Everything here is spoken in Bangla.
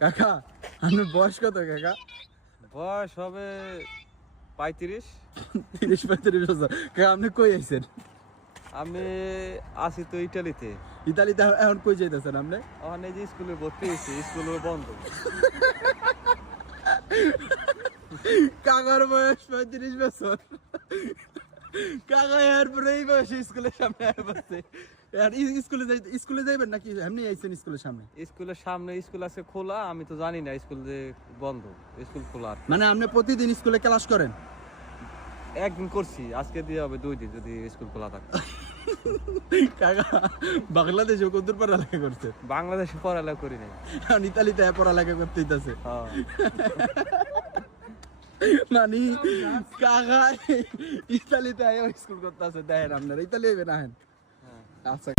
কাকা আপনার বয়স কত কাকা? বয়স হবে 35। 30-35 বছর। কাকা আপনি কই আইছেন? আমি আছি তো ইটালিতে। ইতালিতে এখন কই যাইতেছেন আপনি? ওখানে যে স্কুলে ভর্তি হয়েছি, স্কুল বন্ধ। কাকার বয়স 35 বছর। কাকা এরপরে এই বয়সে স্কুলের সামনে বসছে। আর স্কুলে যাইবেন নাকি এমনি আইছেন স্কুলের সামনে? স্কুলের সামনে স্কুল আছে খোলা, আমি তো জানি না স্কুল যে বন্ধ, স্কুল খোলা আর কি। মানে আপনি প্রতিদিন স্কুলে ক্লাস করেন? একদিন করছি, আজকে দিয়ে হবে 2 দিন যদি স্কুল খোলা থাকে। কাকা বাংলাদেশে কতদূর পড়ালেখা করছে? বাংলাদেশে পড়ালেখা করি নাই। এখন ইতালিতে পড়ালেখা করতে হইতাছে। হ্যাঁ। মানে কাকা ইতালিতে স্কুল করতে আছে, দেখেন আপনারা ইতালি হইবে না। আচ্ছা।